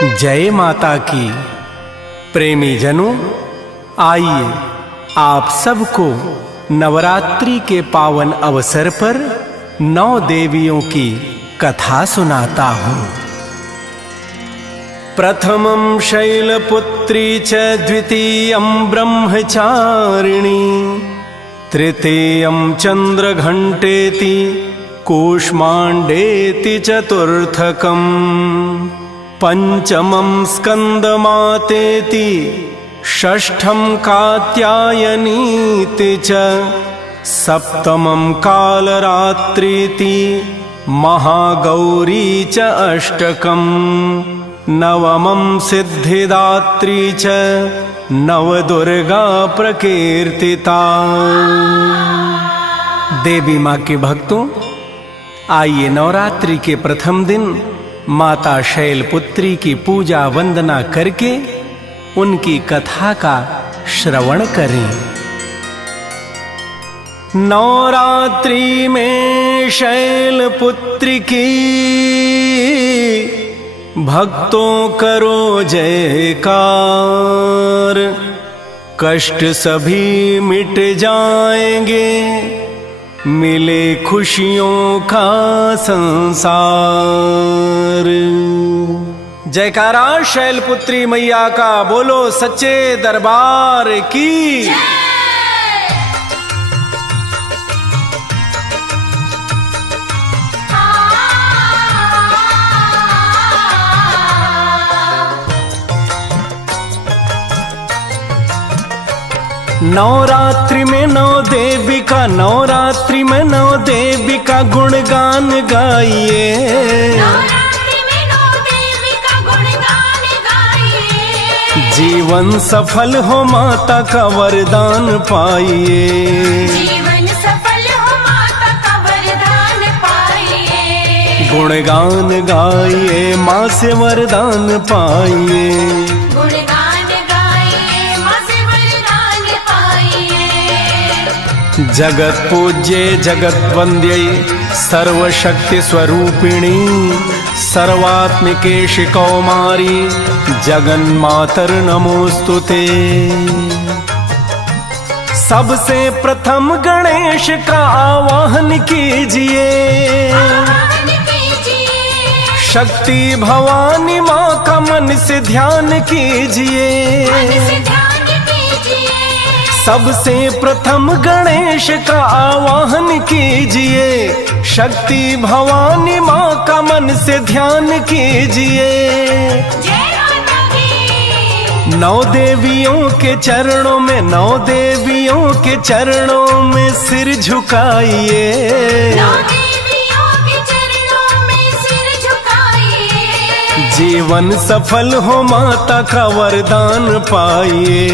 जय माता की। प्रेमी जनों, आइए आप सबको नवरात्रि के पावन अवसर पर 9 देवियों की कथा सुनाता हूँ। प्रथमं शैलपुत्री च द्वितीयं ब्रह्मचारिणी, तृतीयं चंद्रघंटेति कूष्मांडेति चतुर्थकम्, पंचमं स्कंदमातेति, षष्ठं कात्यायनीति च, सप्तमं कालरात्रीति, महागौरी च अष्टकम्, नवमं सिद्धिदात्री च, नवदुर्गा प्रकीर्तिता। देवी माँ के भक्तों, आइए नवरात्रि के प्रथम दिन माता शैलपुत्री की पूजा वंदना करके उनकी कथा का श्रवण करें। नवरात्रि में शैलपुत्री की भक्तों करो जयकार, कष्ट सभी मिट जाएंगे, मिले खुशियों का संसार। जयकारा शैलपुत्री मैया का, बोलो सच्चे दरबार की। नवरात्रि में 9 देवी का, नवरात्रि में 9 देवी का गुणगान गाइए। नवरात्रि में 9 देवी का गुणगान गाइए। जीवन सफल हो माता का वरदान पाइए। जीवन सफल हो माता का वरदान पाइए। गुणगान गाइए, माँ से वरदान पाइए। जगत पूज्ये जगत वंद्ये सर्वशक्ति स्वरूपिणी, सर्वात्मिके कौमारी, जगन्मातर नमोस्तुते। सबसे प्रथम गणेश का आवाहन कीजिए, शक्ति भवानी माँ का मन से ध्यान कीजिए। सबसे प्रथम गणेश का आवाहन कीजिए, शक्ति भवानी माँ का मन से ध्यान कीजिए। 9 देवियों के चरणों में, 9 देवियों के चरणों में सिर झुकाइए। 9 देवियों के चरणों में सिर झुकाइए। जीवन सफल हो माता का वरदान पाइए।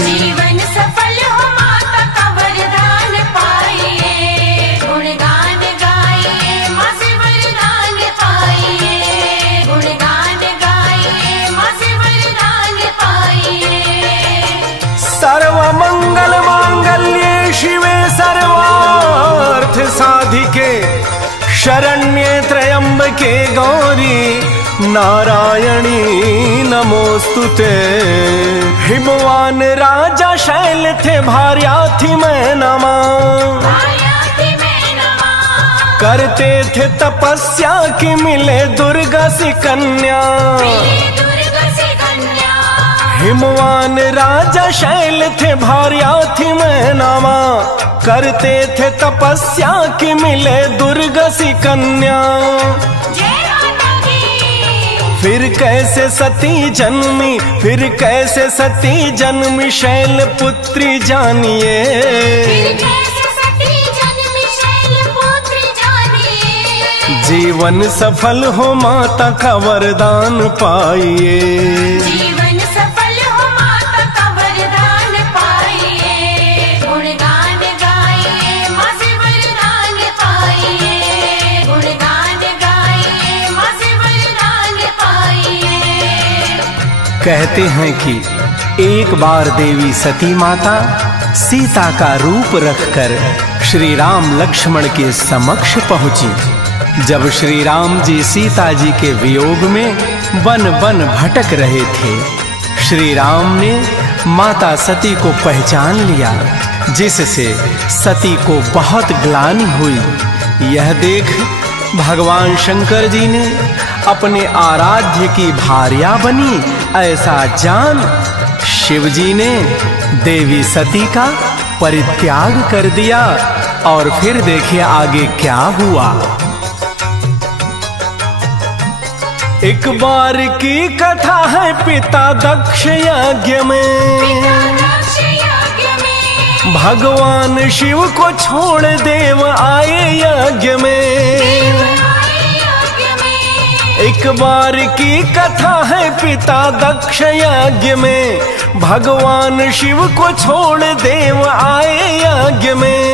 जीवन सफल हो माता का वरदान पाइए। गुणगान गाइए, माँ से वरदान पाइए। गुणगान गाइए, माँ से वरदान पाइए। सर्वमंगल मांगल्ये शिवे सर्वार्थ साधिके, शरण्ये त्र्यंबके गौरी, नारायणी नमोस्तुते। हिमवान राजा शैल थे, भार्या थी मैं नमा, करते थे तपस्या की, मिले दुर्गा सी कन्या। हिमवान राजा शैल थे, भार्या थी मैं नमा, करते थे तपस्या की, मिले दुर्गा सी कन्या। फिर कैसे सती जन्मी, फिर कैसे सती जन्मी शैलपुत्री जानिए। जीवन सफल हो माता का वरदान पाइए। जीवन सफल हो माता का वरदान पाइए। गुणगान गाइए, माँ से वरदान पाइए। गुणगान गाइए, माँ से वरदान पाइए। कहते हैं कि एक बार देवी सती माता सीता का रूप रखकर श्री राम लक्ष्मण के समक्ष पहुंची। जब श्री राम जी सीता जी के वियोग में वन वन भटक रहे थे, श्री राम ने माता सती को पहचान लिया, जिससे सती को बहुत ग्लानि हुई। यह देख भगवान शंकर जी ने अपने आराध्य की भार्या बनी ऐसा जान शिव जी ने देवी सती का परित्याग कर दिया। और फिर देखिए आगे क्या हुआ। एक बार की कथा है पिता दक्ष यज्ञ में, भगवान शिव को छोड़ देव आए यज्ञ में। एक बार की कथा है पिता दक्ष यज्ञ में, भगवान शिव को छोड़ देव आए यज्ञ में।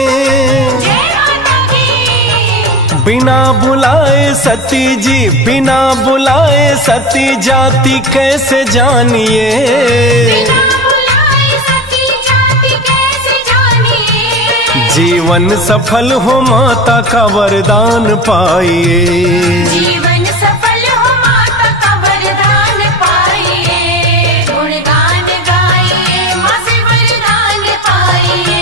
बिना बुलाए सती जी, बिना बुलाए सती जाति कैसे जानिए, जीवन सफल हो माता का वरदान पाइए। जीवन सफल हो माता का वरदान पाइए, गुणगान गाइए माँ से वरदान पाइए,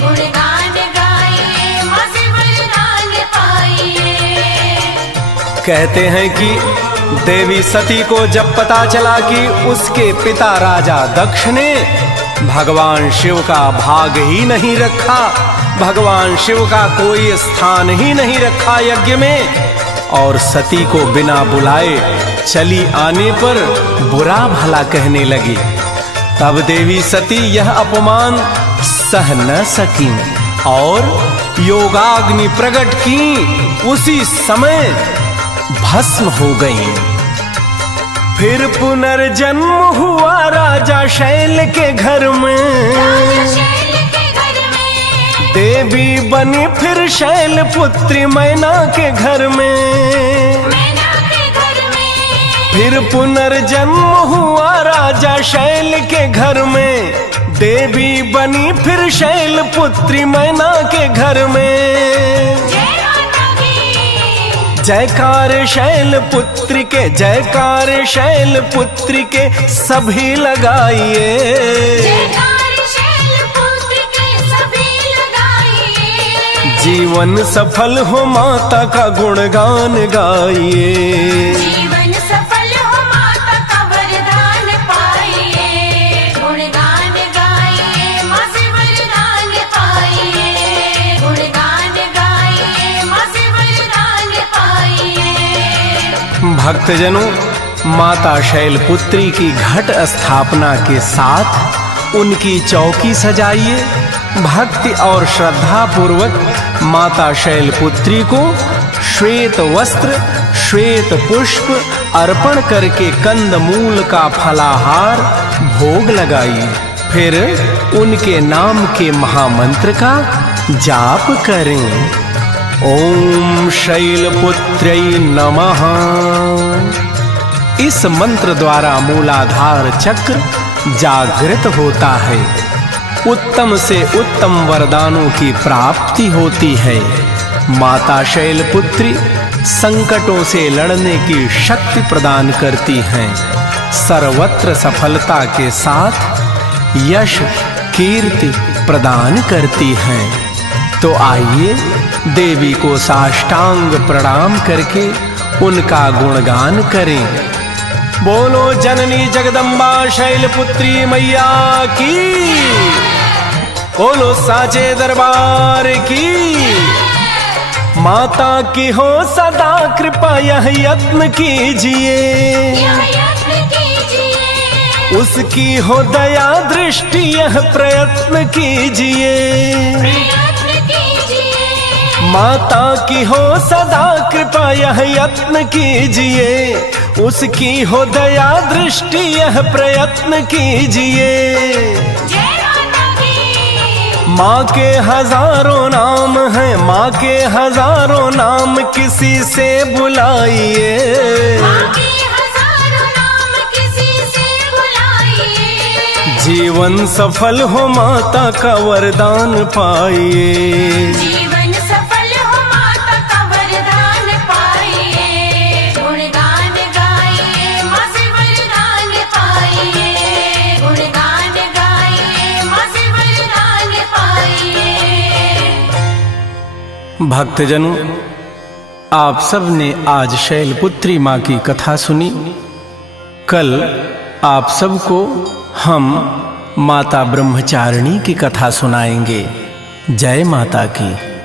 गुणगान गाइए माँ से वरदान पाइए। कहते हैं कि देवी सती को जब पता चला कि उसके पिता राजा दक्ष ने भगवान शिव का भाग ही नहीं रखा, भगवान शिव का कोई स्थान ही नहीं रखा यज्ञ में, और सती को बिना बुलाए चली आने पर बुरा भला कहने लगी, तब देवी सती यह अपमान सह न सकी और योगाग्नि प्रकट की, उसी समय भस्म हो गई। फिर पुनर्जन्म हुआ राजा शैल के घर में, देवी बनी फिर शैल पुत्री मैना के घर में। फिर पुनर्जन्म हुआ राजा शैल के घर में, देवी बनी फिर शैल पुत्री मैना के घर में। जयकार शैल पुत्री के, जयकार शैल पुत्री के सभी लगाइए, जीवन सफल हो माता का गुणगान गाइए। जीवन सफल हो माता का वरदान पाइए, गुणगान गाइए माँ से वरदान पाइए, गुणगान गाइए माँ से वरदान पाइए। भक्तजनों, माता शैलपुत्री की घट स्थापना के साथ उनकी चौकी सजाइए। भक्ति और श्रद्धा पूर्वक माता शैलपुत्री को श्वेत वस्त्र, श्वेत पुष्प अर्पण करके कंदमूल का फलाहार भोग लगाइए। फिर उनके नाम के महामंत्र का जाप करें। ओम शैलपुत्र्यै नमः। इस मंत्र द्वारा मूलाधार चक्र जागृत होता है, उत्तम से उत्तम वरदानों की प्राप्ति होती है। माता शैलपुत्री संकटों से लड़ने की शक्ति प्रदान करती हैं, सर्वत्र सफलता के साथ यश कीर्ति प्रदान करती हैं। तो आइए देवी को साष्टांग प्रणाम करके उनका गुणगान करें। बोलो जननी जगदम्बा शैलपुत्री मैया की, बोलो साचे दरबार की। माता की हो सदा कृपा यह यत्न कीजिए, उसकी हो दया दृष्टि यह प्रयत्न कीजिए। माता की हो सदा कृपा यह यत्न कीजिए, उसकी हो दया दृष्टि यह प्रयत्न कीजिए। माँ के हजारों नाम हैं, माँ के हजारों नाम किसी से बुलाइए। जीवन सफल हो माता का वरदान पाइए। जीवन सफल हो माता का वरदान भक्तजनों, आप सब ने आज शैलपुत्री माँ की कथा सुनी। कल आप सबको हम माता ब्रह्मचारिणी की कथा सुनाएंगे। जय माता की।